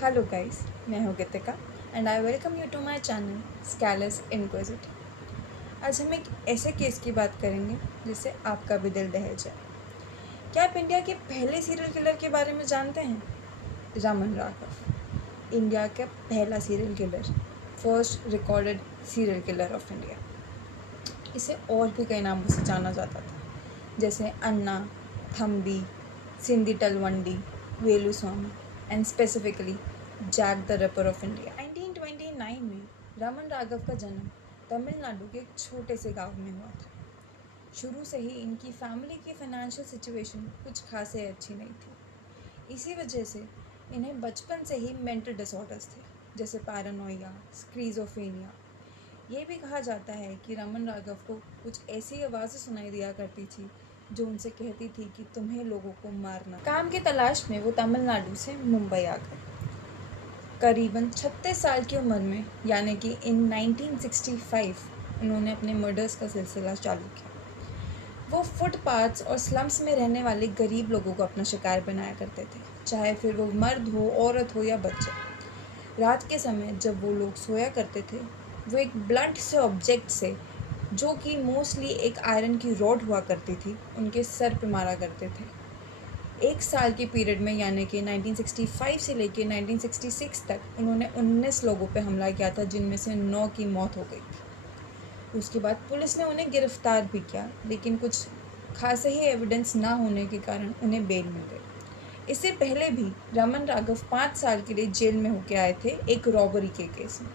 Hello guys, मैं हूँ Geetika and I welcome you to my channel स्कैलस इनक्विजिट। आज हम एक ऐसे केस की बात करेंगे जिससे आपका भी दिल दहल जाए। क्या आप इंडिया के पहले सीरियल किलर के बारे में जानते हैं? रमन राघव, इंडिया का पहला serial killer, first recorded serial killer of India. इसे और भी कई नामों से जाना जाता था, जैसे Anna, Thambi, Sindhi Talwandi, Velu Swamy and specifically Jack the Ripper of India. 1929 में रमन राघव का जन्म तमिलनाडु के एक छोटे से गांव में हुआ था। शुरू से ही इनकी फैमिली की फाइनेंशियल सिचुएशन कुछ खासे अच्छी नहीं थी। इसी वजह से इन्हें बचपन से ही मेंटल डिसऑर्डर्स थे, जैसे पैरानोइया, स्क्रीजोफ्रेनिया। ये भी कहा जाता है कि रमन राघव को कुछ ऐसी आवाज़ें सुनाई दिया करती थी जो उनसे कहती थी कि तुम्हें लोगों को मारना। काम की तलाश में वो तमिलनाडु से मुंबई आ गए। करीबन 36 साल की उम्र में, यानी कि इन 1965, उन्होंने अपने मर्डर्स का सिलसिला चालू किया। वो फुटपाथ्स और स्लम्स में रहने वाले गरीब लोगों को अपना शिकार बनाया करते थे, चाहे फिर वो मर्द हो, औरत हो या बच्चे। रात के समय जब वो लोग सोया करते थे, वो एक ब्लंट से ऑब्जेक्ट से, जो कि मोस्टली एक आयरन की रॉड हुआ करती थी, उनके सर पे मारा करते थे। एक साल के पीरियड में, यानी कि 1965 से लेकर 1966 तक, उन्होंने 19 लोगों पे हमला किया था, जिनमें से 9 की मौत हो गई थी। उसके बाद पुलिस ने उन्हें गिरफ्तार भी किया, लेकिन कुछ खासे ही एविडेंस ना होने के कारण उन्हें बेल मिल गई। इससे पहले भी रमन राघव 5 साल के लिए जेल में होकर आए थे एक रॉबरी के केस में।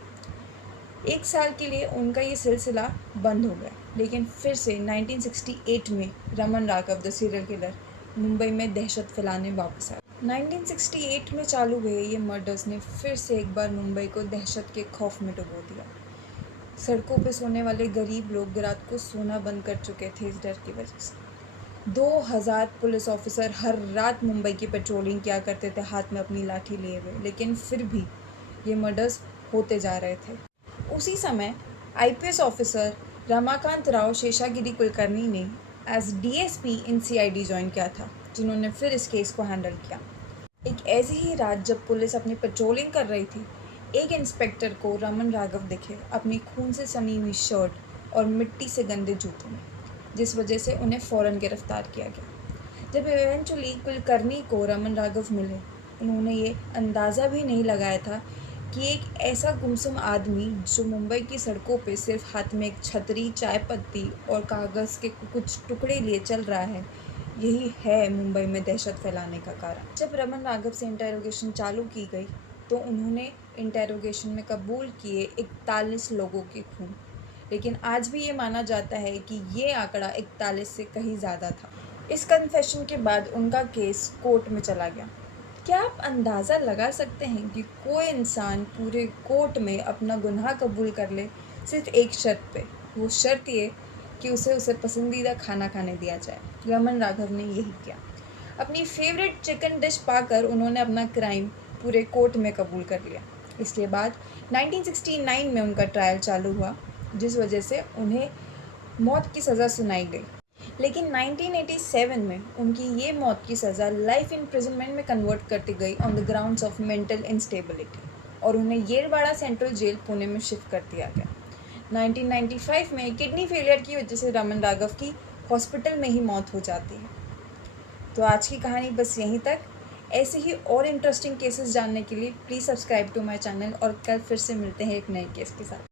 एक साल के लिए उनका ये सिलसिला बंद हो गया, लेकिन फिर से 1968 में Raman Raghav the serial killer Mumbai में दहशत फैलाने वापस आए। 1968 में चालू हुए ये मर्डर्स ने फिर से एक बार मुंबई को दहशत के खौफ में डुबो दिया। सड़कों पे सोने वाले गरीब लोग रात को सोना बंद कर चुके थे इस डर की वजह से। 2000 पुलिस ऑफिसर हर रात मुंबई की पेट्रोलिंग किया करते थे, हाथ में अपनी लाठी लिए हुए, लेकिन फिर भी ये मर्डर्स होते जा रहे थे। उसी समय आईपीएस ऑफिसर रमाकांत राव शेषागिरी कुलकर्णी ने एज डीएसपी इन सीआईडी ज्वाइन किया था, जिन्होंने फिर इस केस को हैंडल किया। एक ऐसी ही रात जब पुलिस अपनी पेट्रोलिंग कर रही थी, एक इंस्पेक्टर को रमन राघव दिखे अपनी खून से सनी हुई शर्ट और मिट्टी से गंदे जूतों में, जिस वजह से उन्हें फ़ौरन गिरफ्तार किया गया। जब इवेंचुअली कुलकर्णी को रमन राघव मिले, उन्होंने ये अंदाज़ा भी नहीं लगाया था कि एक ऐसा गुमसुम आदमी जो मुंबई की सड़कों पे सिर्फ हाथ में एक छतरी, चाय पत्ती और कागज़ के कुछ टुकड़े लिए चल रहा है, यही है मुंबई में दहशत फैलाने का कारण। जब रमन राघव से इंटेरोगेशन चालू की गई तो उन्होंने इंटेरोगेशन में कबूल किए 41 लोगों के खून, लेकिन आज भी ये माना जाता है कि ये आंकड़ा 41 से कहीं ज़्यादा था। इस कन्फेशन के बाद उनका केस कोर्ट में चला गया। क्या आप अंदाज़ा लगा सकते हैं कि कोई इंसान पूरे कोर्ट में अपना गुनाह कबूल कर ले सिर्फ एक शर्त पे? वो शर्त ये कि उसे पसंदीदा खाना खाने दिया जाए। रमन राघव ने यही किया। अपनी फेवरेट चिकन डिश पाकर उन्होंने अपना क्राइम पूरे कोर्ट में कबूल कर लिया। इसके बाद 1969 में उनका ट्रायल चालू हुआ, जिस वजह से उन्हें मौत की सज़ा सुनाई गई। लेकिन 1987 में उनकी ये मौत की सज़ा लाइफ इम्प्रिजनमेंट में कन्वर्ट करती गई on the grounds of mental instability, और उन्हें येरवाड़ा सेंट्रल जेल पुणे में शिफ्ट कर दिया गया। 1995 में किडनी फेलियर की वजह से रमन राघव की हॉस्पिटल में ही मौत हो जाती है। तो आज की कहानी बस यहीं तक। ऐसे ही और इंटरेस्टिंग केसेस जानने के लिए please subscribe to my channel, और कल फिर से मिलते हैं एक नए केस के साथ।